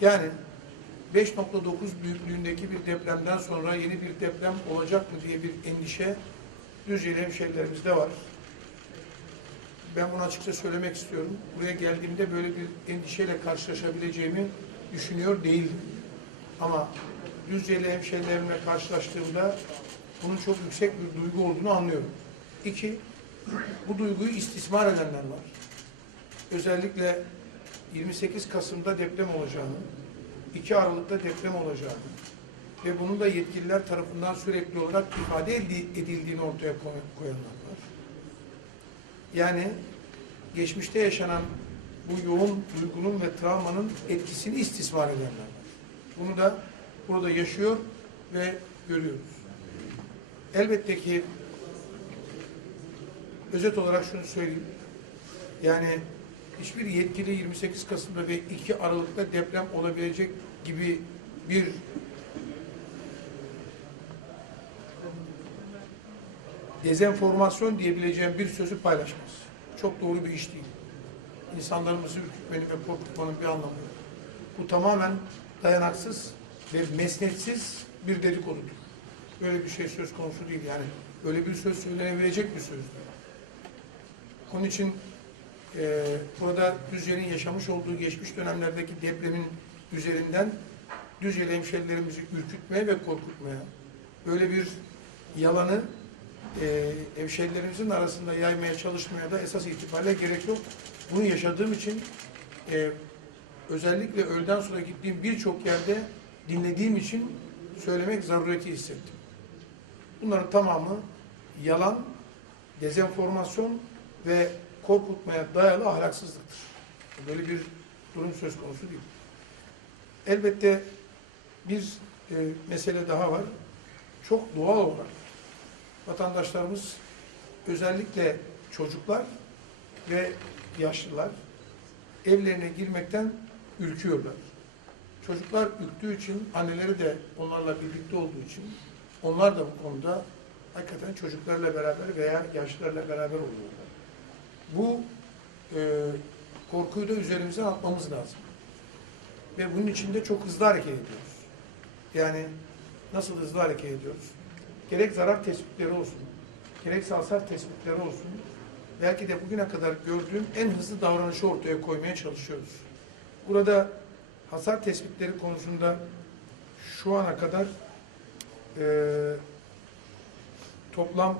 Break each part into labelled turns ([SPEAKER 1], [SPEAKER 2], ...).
[SPEAKER 1] Yani 5.9 büyüklüğündeki bir depremden sonra yeni bir deprem olacak mı diye bir endişe Düzceli hemşehrilerimizde var. Ben bunu açıkça söylemek istiyorum. Buraya geldiğimde böyle bir endişeyle karşılaşabileceğimi düşünüyor değildim. Ama Düzceli hemşehrilerimle karşılaştığımda bunun çok yüksek bir duygu olduğunu anlıyorum. İki, bu duyguyu istismar edenler var. Özellikle 28 Kasım'da deprem olacağını, 2 Aralık'ta deprem olacağını ve bunun da yetkililer tarafından sürekli olarak ifade edi- edildiğini ortaya koy- koyanlar var. Yani geçmişte yaşanan bu yoğun duygunun ve travmanın etkisini istismar edenler var. Bunu da burada yaşıyor ve görüyoruz. Elbette ki özet olarak şunu söyleyeyim. Yani hiçbir yetkili 28 Kasım'da ve 2 Aralık'ta deprem olabilecek gibi bir dezenformasyon diyebileceğim bir sözü paylaşmaz. Çok doğru bir iş değil. İnsanlarımızı ürkütmenin ve korkutmanın bir anlamı yok. Bu tamamen dayanaksız ve mesnetsiz bir dedikodudur. Böyle bir şey söz konusu değil. Yani böyle bir söz söylenebilecek bir söz. Onun için e, burada Düzce'nin yaşamış olduğu geçmiş dönemlerdeki depremin üzerinden Düzce'li hemşerilerimizi ürkütmeye ve korkutmaya, böyle bir yalanı e, hemşerilerimizin arasında yaymaya çalışmaya da esas itibariyle gerek yok. Bunu yaşadığım için e, özellikle öğleden sonra gittiğim birçok yerde dinlediğim için söylemek zarureti hissettim. Bunların tamamı yalan, dezenformasyon ve korkutmaya dayalı ahlaksızlıktır. Böyle bir durum söz konusu değil. Elbette bir e, mesele daha var. Çok doğal olarak vatandaşlarımız özellikle çocuklar ve yaşlılar evlerine girmekten ürküyorlar. Çocuklar ürktüğü için anneleri de onlarla birlikte olduğu için onlar da bu konuda hakikaten çocuklarla beraber veya yaşlılarla beraber oluyorlar. Bu e, korkuyu da üzerimizden atmamız lazım. Ve bunun için de çok hızlı hareket ediyoruz. Yani nasıl hızlı hareket ediyoruz? Gerek zarar tespitleri olsun, gerekse hasar tespitleri olsun, belki de bugüne kadar gördüğüm en hızlı davranışı ortaya koymaya çalışıyoruz. Burada hasar tespitleri konusunda şu ana kadar eee toplam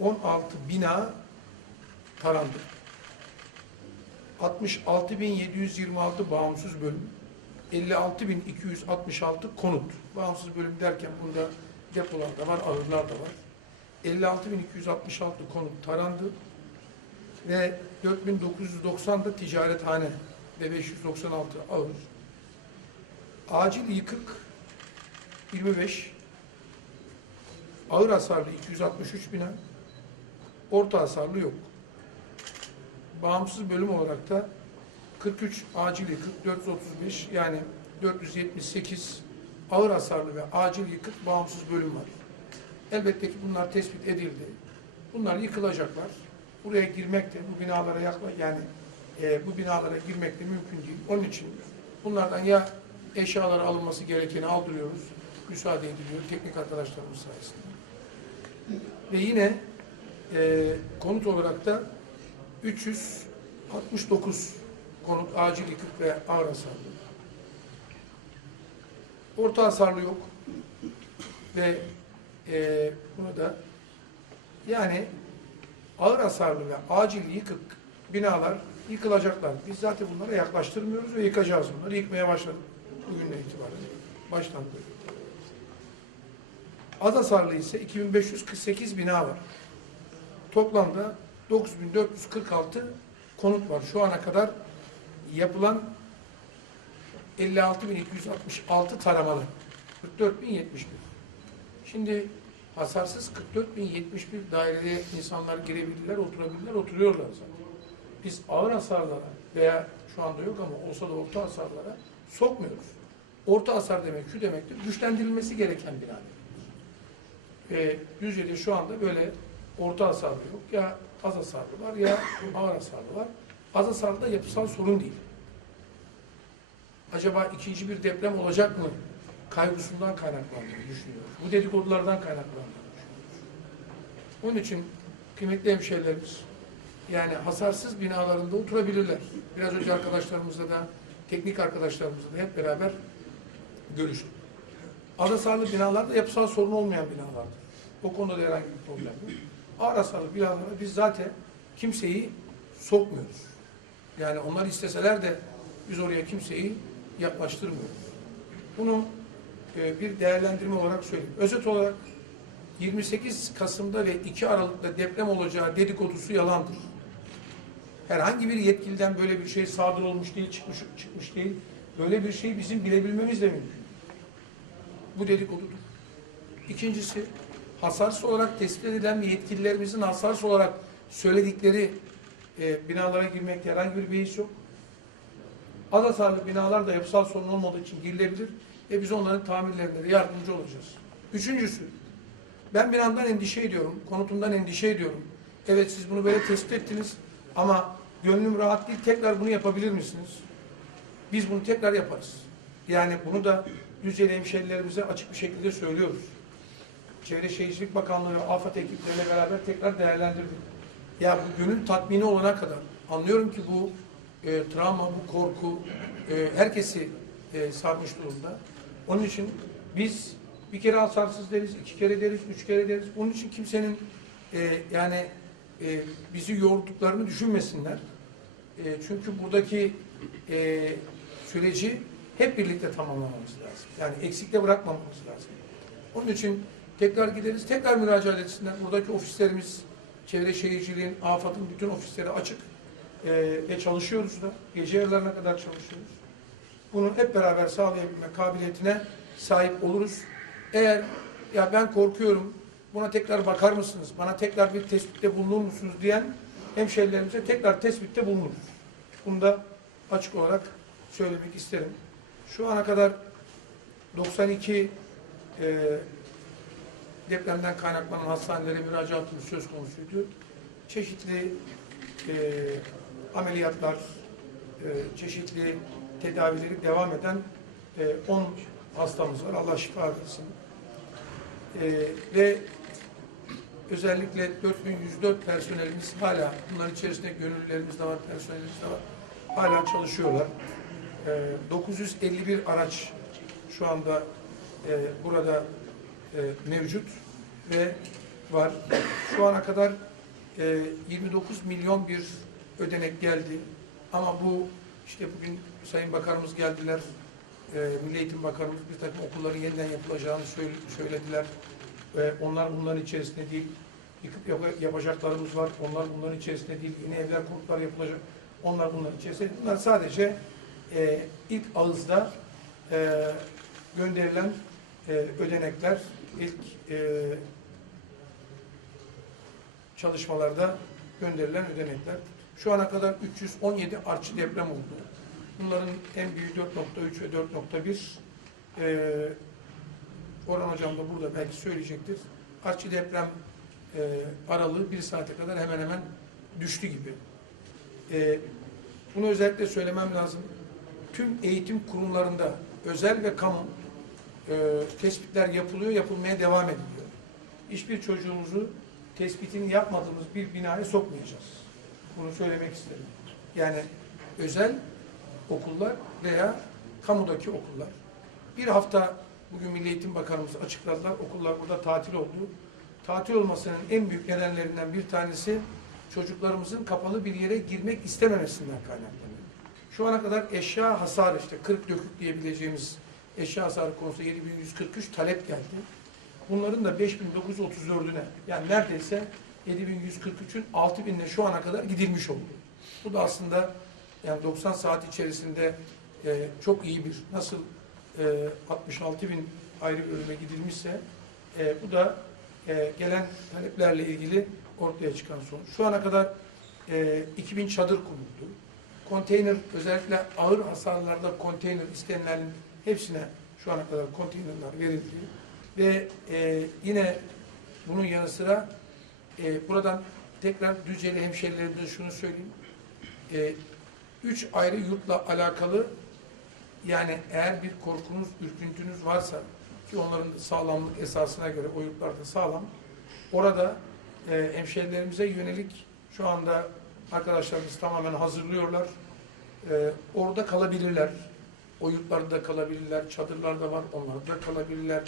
[SPEAKER 1] 23.916 bina tarandı. 66.726 bağımsız bölüm, 56.266 konut. Bağımsız bölüm derken bunda depolar da var, ağırlar da var. 56.266 konut tarandı ve 4.990 da ticarethane ve 596 ağır. Acil yıkık 25, ağır hasarlı 263 bina, orta hasarlı yok. Bağımsız bölüm olarak da 43 acil yıkık, 435 yani 478 ağır hasarlı ve acil yıkık bağımsız bölüm var. Elbette ki bunlar tespit edildi. Bunlar yıkılacaklar. Buraya girmek de bu binalara yakla yani e, bu binalara girmek de mümkün değil. Onun için bunlardan ya eşyaları alınması gerekeni aldırıyoruz, müsaade ediliyor teknik arkadaşlarımız sayesinde. Ve yine e, konut olarak da 369 konut acil yıkık ve ağır hasarlı. Orta hasarlı yok. Ve e, bunu da yani ağır hasarlı ve acil yıkık binalar yıkılacaklar. Biz zaten bunlara yaklaştırmıyoruz ve yıkacağız bunları. Yıkmaya başladık bugünden itibaren. Böyle. Az hasarlı ise 2548 bina var. Toplamda 9446 konut var. Şu ana kadar yapılan 56.266 taramalı. 44.071. Şimdi hasarsız 44.071 daireye insanlar girebilirler, oturabilirler, oturuyorlar zaten. Biz ağır hasarlara veya şu anda yok ama olsa da orta hasarlara sokmuyoruz. Orta hasar demek şu demektir, güçlendirilmesi gereken bina. Ve Düzce'de şu anda böyle orta hasarlı yok. Ya az hasarlı var ya ağır hasarlı var. Adasar'da yapısal sorun değil. Acaba ikinci bir deprem olacak mı? Kaygısından kaynaklandığını düşünüyoruz. Bu dedikodulardan kaynaklandığını düşünüyoruz. Onun için kıymetli hemşehrilerimiz, yani hasarsız binalarında oturabilirler. Biraz önce arkadaşlarımızla da, teknik arkadaşlarımızla da hep beraber görüştük. Adasarlı binalarda yapısal sorun olmayan binalardır. O konuda da herhangi bir problem yok. Ağır hasarlı binalara biz zaten kimseyi sokmuyoruz. Yani onlar isteseler de biz oraya kimseyi yaklaştırmıyoruz. Bunu e, bir değerlendirme olarak söyleyeyim. Özet olarak 28 Kasım'da ve 2 Aralık'ta deprem olacağı dedikodusu yalandır. Herhangi bir yetkiliden böyle bir şey sadır olmuş değil, çıkmış, çıkmış değil. Böyle bir şey bizim bilebilmemiz de mümkün. Bu dedikodudur. İkincisi, hasarsız olarak tespit edilen ve yetkililerimizin hasarsız olarak söyledikleri e, binalara girmekte herhangi bir beis yok. Az hasarlı binalar da yapısal sorun olmadığı için girilebilir ve biz onların tamirlerinde de yardımcı olacağız. Üçüncüsü, ben binamdan endişe ediyorum, konutumdan endişe ediyorum. Evet siz bunu böyle tespit ettiniz ama gönlüm rahat değil, tekrar bunu yapabilir misiniz? Biz bunu tekrar yaparız. Yani bunu da Düzceli hemşehrilerimize açık bir şekilde söylüyoruz. Çevre Şehircilik Bakanlığı ve AFAD ekipleriyle beraber tekrar değerlendirdik. Ya bu gönül tatmini olana kadar anlıyorum ki bu e, travma, bu korku e, herkesi e, sarmış durumda. Onun için biz bir kere hasarsız deriz, iki kere deriz, üç kere deriz. Bunun için kimsenin e, yani e, bizi yorduklarını düşünmesinler. E, çünkü buradaki e, süreci hep birlikte tamamlamamız lazım. Yani eksikte bırakmamamız lazım. Onun için tekrar gideriz, tekrar müracaat etsinler. Buradaki ofislerimiz, çevre şehirciliğin, AFAD'ın bütün ofisleri açık e, ve çalışıyoruz da. Gece yarılarına kadar çalışıyoruz. Bunu hep beraber sağlayabilme kabiliyetine sahip oluruz. Eğer ya ben korkuyorum, buna tekrar bakar mısınız, bana tekrar bir tespitte bulunur musunuz diyen hemşehrilerimize tekrar tespitte bulunuruz. Bunu da açık olarak söylemek isterim. Şu ana kadar 92 e, depremden kaynaklanan hastanelere müracaatımız söz konusuydu. Çeşitli e, ameliyatlar, e, çeşitli tedavileri devam eden e, 10 hastamız var. Allah şifa versin. E, ve özellikle 4104 personelimiz hala, bunların içerisinde gönüllülerimiz de var, personelimiz de var. Hala çalışıyorlar. E, 951 araç şu anda e, burada e, mevcut ve var. Şu ana kadar e, 29 milyon bir ödenek geldi. Ama bu işte bugün Sayın Bakanımız geldiler. E, Milli Eğitim Bakanımız bir takım okulların yeniden yapılacağını söyle- söylediler. Ve onlar bunların içerisinde değil. Yıkıp yap- yapacaklarımız var. Onlar bunların içerisinde değil. Yeni evler konutlar yapılacak. Onlar bunların içerisinde. Bunlar sadece e, ilk ağızda e, gönderilen e, ödenekler, ilk e, çalışmalarda gönderilen ödenekler. Şu ana kadar 317 artçı deprem oldu. Bunların en büyüğü 4.3 ve 4.1. E, Orhan Hocam da burada belki söyleyecektir. Artçı deprem e, aralığı bir saate kadar hemen hemen düştü gibi. E, bunu özellikle söylemem lazım. Tüm eğitim kurumlarında özel ve kamu e, tespitler yapılıyor, yapılmaya devam ediliyor. Hiçbir çocuğumuzu tespitini yapmadığımız bir binaya sokmayacağız. Bunu söylemek isterim. Yani özel okullar veya kamudaki okullar. Bir hafta bugün Milli Eğitim Bakanımız açıkladılar. Okullar burada tatil oldu. Tatil olmasının en büyük nedenlerinden bir tanesi çocuklarımızın kapalı bir yere girmek istememesinden kaynaklanıyor. Şu ana kadar eşya hasarı işte 40 dökük diyebileceğimiz eşya hasarı konusunda 7143 talep geldi. Bunların da 5934'üne yani neredeyse 7143'ün 6000'ine şu ana kadar gidilmiş oldu. Bu da aslında yani 90 saat içerisinde e, çok iyi bir nasıl e, 66 bin ayrı bölüme gidilmişse e, bu da e, gelen taleplerle ilgili ortaya çıkan sonuç. Şu ana kadar e, 2000 çadır kuruldu. Konteyner özellikle ağır hasarlarda konteyner istenenlerin hepsine şu ana kadar konteynerler verildi. Ve e, yine bunun yanı sıra e, buradan tekrar Düzceli hemşehrilerimize şunu söyleyeyim. e, üç ayrı yurtla alakalı yani eğer bir korkunuz, ürküntünüz varsa ki onların sağlamlık esasına göre o yurtlar da sağlam. Orada e, hemşehrilerimize yönelik şu anda arkadaşlarımız tamamen hazırlıyorlar. E, orada kalabilirler. O yurtlarda kalabilirler. Çadırlarda var. Onlarda kalabilirler.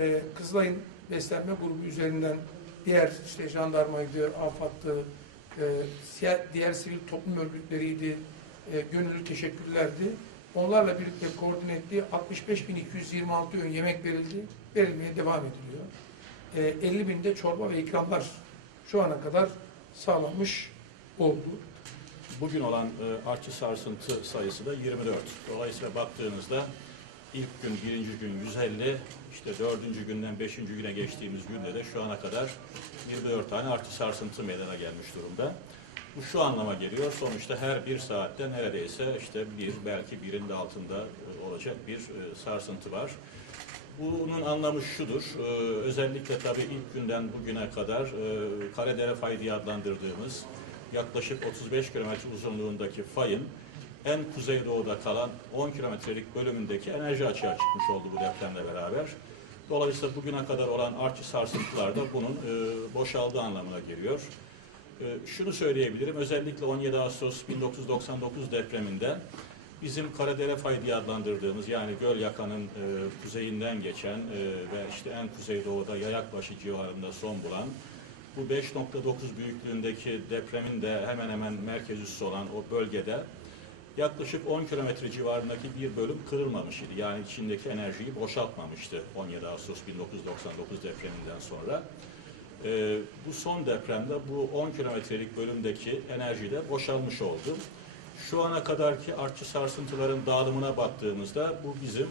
[SPEAKER 1] E, Kızılay'ın beslenme grubu üzerinden diğer işte jandarmaydı, AFAD'dı, e, diğer sivil toplum örgütleriydi, e, gönüllü teşekkürlerdi. Onlarla birlikte koordine ettiği 65.226 öğün yemek verildi, verilmeye devam ediliyor. E, 50 binde çorba ve ikramlar şu ana kadar sağlanmış oldu.
[SPEAKER 2] Bugün olan e, artçı sarsıntı sayısı da 24. Dolayısıyla baktığınızda ilk gün, birinci gün 150, işte dördüncü günden beşinci güne geçtiğimiz günde de şu ana kadar 24 tane artçı sarsıntı meydana gelmiş durumda. Bu şu anlama geliyor, sonuçta her bir saatte neredeyse işte bir, belki birin de altında e, olacak bir e, sarsıntı var. Bunun anlamı şudur, e, özellikle tabii ilk günden bugüne kadar Karadere fay diye adlandırdığımız yaklaşık 35 kilometre uzunluğundaki fayın en kuzeydoğuda kalan 10 kilometrelik bölümündeki enerji açığa çıkmış oldu bu depremle beraber. Dolayısıyla bugüne kadar olan artçı sarsıntılar da bunun e, boşaldığı anlamına geliyor. E, şunu söyleyebilirim, özellikle 17 Ağustos 1999 depreminde bizim Karadere fay diye adlandırdığımız yani göl yakanın e, kuzeyinden geçen e, ve işte en kuzeydoğuda Yayakbaşı civarında son bulan bu 5.9 büyüklüğündeki depremin de hemen hemen merkez üssü olan o bölgede yaklaşık 10 kilometre civarındaki bir bölüm kırılmamış idi. Yani içindeki enerjiyi boşaltmamıştı 17 Ağustos 1999 depreminden sonra. Ee, bu son depremde bu 10 kilometrelik bölümdeki enerji de boşalmış oldu. Şu ana kadarki artçı sarsıntıların dağılımına baktığımızda bu bizim e,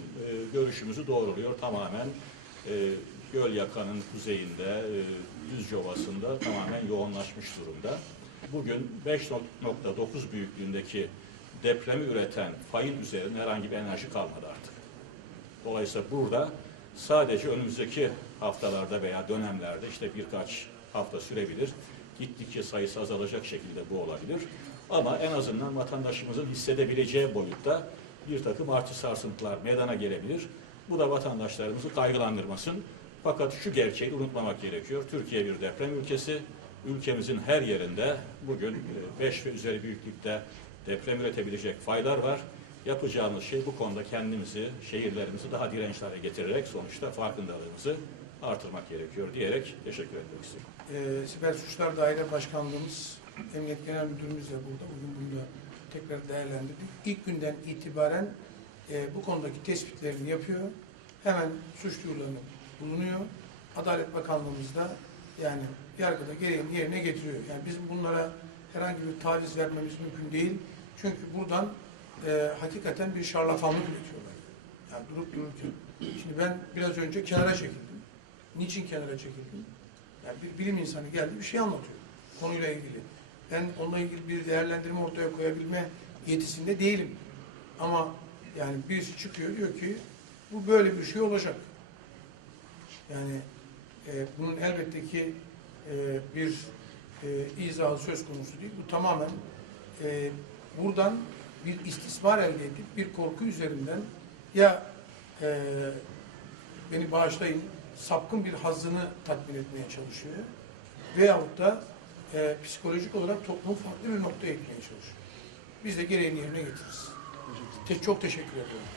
[SPEAKER 2] görüşümüzü doğruluyor. Tamamen e, göl yakanın kuzeyinde, e, Düzce Ovası'nda tamamen yoğunlaşmış durumda. Bugün 5.9 büyüklüğündeki depremi üreten fayın üzerinde herhangi bir enerji kalmadı artık. Dolayısıyla burada sadece önümüzdeki haftalarda veya dönemlerde işte birkaç hafta sürebilir. Gittikçe sayısı azalacak şekilde bu olabilir. Ama en azından vatandaşımızın hissedebileceği boyutta bir takım artı sarsıntılar meydana gelebilir. Bu da vatandaşlarımızı kaygılandırmasın. Fakat şu gerçeği unutmamak gerekiyor. Türkiye bir deprem ülkesi. Ülkemizin her yerinde bugün 5 ve üzeri büyüklükte deprem üretebilecek faylar var. Yapacağımız şey bu konuda kendimizi, şehirlerimizi daha dirençli hale getirerek sonuçta farkındalığımızı artırmak gerekiyor diyerek teşekkür etmek istiyorum.
[SPEAKER 1] Ee, Siber Suçlar Daire Başkanlığımız, Emniyet Genel Müdürümüz de burada. Bugün bunu da tekrar değerlendirdik. İlk günden itibaren e, bu konudaki tespitlerini yapıyor. Hemen suç duyurularını bulunuyor. Adalet Bakanlığımız da yani yargıda gereğini yerine getiriyor. Yani bizim bunlara herhangi bir taviz vermemiz mümkün değil. Çünkü buradan e, hakikaten bir şarlatanlık üretiyorlar. Yani durup dururken. Şimdi ben biraz önce kenara çekildim. Niçin kenara çekildim? Yani bir bilim insanı geldi bir şey anlatıyor konuyla ilgili. Ben onunla ilgili bir değerlendirme ortaya koyabilme yetisinde değilim. Ama yani birisi çıkıyor diyor ki bu böyle bir şey olacak. Yani e, bunun elbette ki e, bir e, izahı söz konusu değil. Bu tamamen e, buradan bir istismar elde edip bir korku üzerinden ya e, beni bağışlayın sapkın bir hazzını tatmin etmeye çalışıyor veyahut da e, psikolojik olarak toplumu farklı bir noktaya itmeye çalışıyor. Biz de gereğini yerine getiririz. Te- çok teşekkür ediyorum.